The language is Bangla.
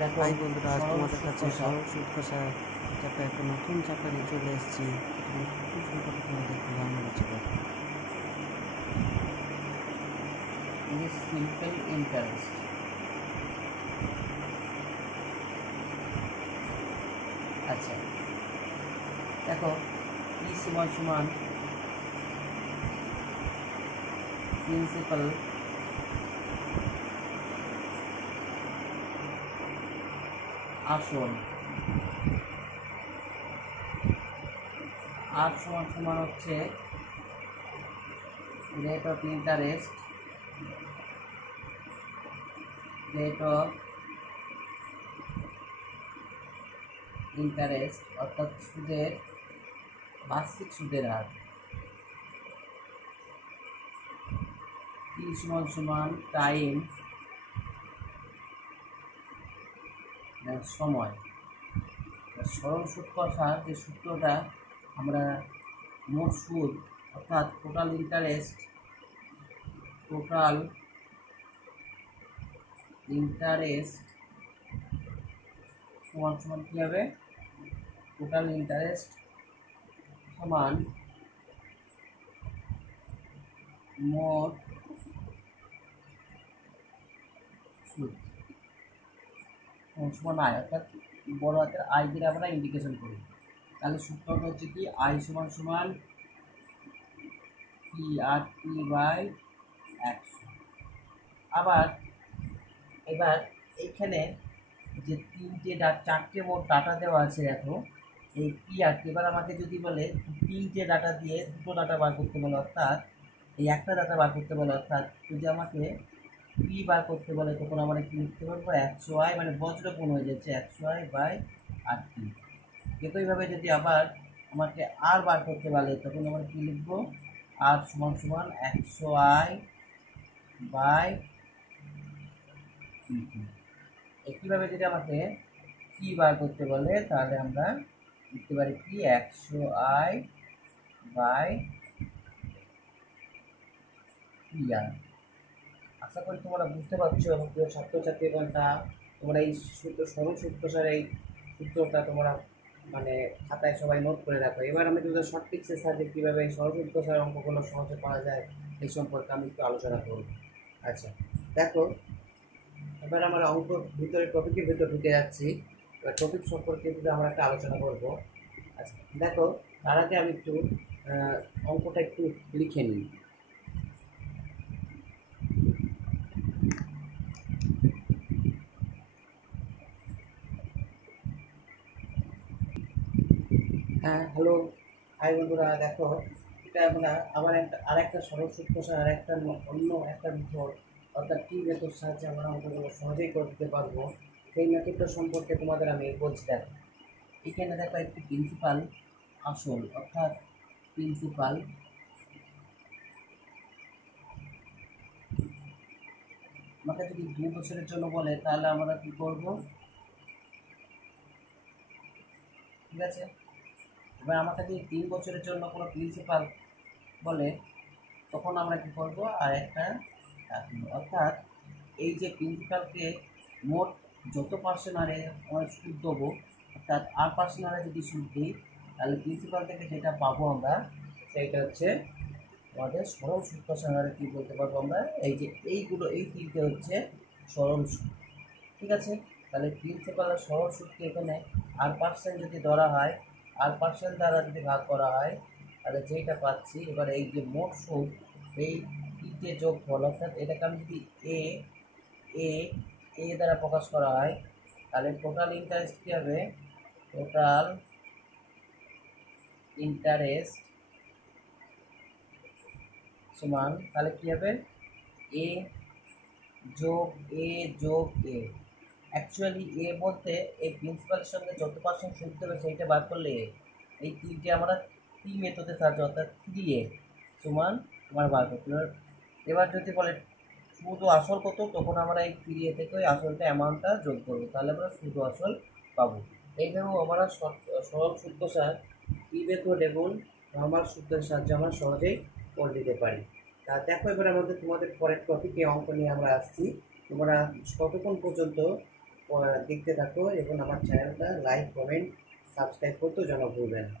দেখো হাই বন্ধুরা, আজ তোমাদের কাছে কষা সরল সুদ কষা চ্যাপ্টার একটা নতুন চ্যাপ্টার নিয়ে চলে এসেছি। খুব সম্পর্কে তোমাদের বোঝানো হচ্ছে। Simple interest. আচ্ছা দেখো ই সমান সমান প্রিন্সিপাল আসল আর সমান সমান হচ্ছে রেট অফ ইন্টারেস্ট, অর্থাৎ সুদের বার্ষিক সুদের হার। টি সমান সমান টাইম সময়। সরল সুদ কষার যে সূত্রটা আমরা মোট সুদ অর্থাৎ টোটাল ইন্টারেস্ট সমান সমান কী হবে? টোটাল ইন্টারেস্ট সমান মোট সুদ সমান আয়, অর্থাৎ বড় হাতের আয় দিয়ে আমরা ইন্ডিকেশন করি। তাহলে সূত্রটা হচ্ছে কি আই সমান সমান পি আর টি বাই 100। আবার এবার এইখানে যে চারটে মোট ডাটা দেওয়া আছে, দেখো এই পি আর টি। এবার আমাকে যদি বলে তিনটে ডাটা দিয়ে দুটো ডাটা বার করতে বলে, অর্থাৎ এই একটা ডাটা বার করতে বলে, অর্থাৎ যদি আমাকে পি বার করতে বলে তখন আমরা কি লিখতে পারবো? 100i, মানে বজ্রগুণ হয়ে যাচ্ছে 100i বাই আর টি। একইভাবে যদি আবার আমাকে আর বার করতে বলে তখন আমরা কি লিখবো? আর সমান সমান 100i বাই টি। একইভাবে যদি আমাকে কি বার করতে বলে তাহলে আমরা লিখতে পারি কি 100i বাই টি আর। আশা করি তোমরা বুঝতে পারছো এবং প্রিয় ছাত্রছাত্রীগণটা তোমরা এই সরল সূত্রসার এই সূত্রটা তোমরা মানে খাতায় সবাই নোট করে রাখো। এবার আমি তোমাদের শর্ট ট্রিক্সের সাহায্যে কীভাবে এই সরল সূত্রসার অঙ্কগুলো সহজে করা যায় এই সম্পর্কে আমি একটু আলোচনা করব। আচ্ছা দেখো, এবার আমরা অঙ্ক ভিতরে টপিকের ভিতরে ঢুকে যাচ্ছি। এবার টপিক সম্পর্কে কিন্তু আমরা একটা আলোচনা করব। আচ্ছা দেখো, তার আগে আমি একটু অঙ্কটা একটু লিখে নিই। হ্যাঁ হ্যালো, হাই বন্ধুরা। দেখো এটা আমরা আবার আরেকটা সরল সূত্রসার অন্য একটা মেথড, অর্থাৎ টি মেথড সাহায্যে আমরা অঙ্কগুলো সহজেই করে দিতে পারবো। সেই মেথডটা সম্পর্কে তোমাদের আমি বলছি। দেখো এখানে দেখো একটি প্রিন্সিপাল আসল, অর্থাৎ প্রিন্সিপাল আমাকে যদি 2 বছরের জন্য বলে তাহলে আমরা কি করব? ঠিক আছে, এবার আমাকে যদি 3 বছরের জন্য কোনো প্রিন্সিপাল বলে তখন আমরা কী করবো? আর একটা রাখবো। অর্থাৎ এই যে প্রিন্সিপালকে মোট যত পার্সেন্ট হারে আমরা সুদ দেবো, অর্থাৎ 8% হারে যদি সুদ দিই তাহলে প্রিন্সিপাল থেকে যেটা পাবো আমরা সেইটা হচ্ছে আমাদের সরল সুদ কষার হারে কী বলতে পারবো আমরা? এই যে এই তিনটে হচ্ছে সরল সুদ। ঠিক আছে, তাহলে প্রিন্সিপালের সরল সুদকে এখানে 8% যদি ধরা হয়, 8% দ্বারা যদি ভাগ করা হয় তাহলে যেটা পাচ্ছি, এবার এই যে মোট সুদ এই তিনটে যোগফল, অর্থাৎ এটাকে আমি যদি এ এ এ দ্বারা প্রকাশ করা হয় তাহলে টোটাল ইন্টারেস্ট কী হবে? টোটাল ইন্টারেস্ট সমান তাহলে কী হবে? এ যোগ এ যোগ এ। অ্যাকচুয়ালি এ বলতে এই প্রিন্সিপালের সঙ্গে যত পার্সেন্ট সুদ দেবে সেইটা বার করলে এই তিনটে আমরা টি মেথডের সাহায্যে, অর্থাৎ 3a সমান আমার বার করতে হবে। এবার যদি বলে সুদ ও আসল কত, তখন আমরা এই 3a থেকে ওই আসলটা অ্যামাউন্টটা যোগ করবো, তাহলে আমরা সুদ ও আসল পাবো। এইভাবেও আমরা সরল সূত্রসার টি মেথড এবং নর্মাল সূত্রের সাহায্যে আমরা সহজেই করে দিতে পারি। তা দেখো, এবার তোমাদের পরের টপিকে অঙ্ক নিয়ে আমরা আসছি। তোমরা কতক্ষণ পর্যন্ত দেখতে থাকো এবং আমার চ্যানেলটা লাইক কমেন্ট সাবস্ক্রাইব করতেও যেন ভুলবে না।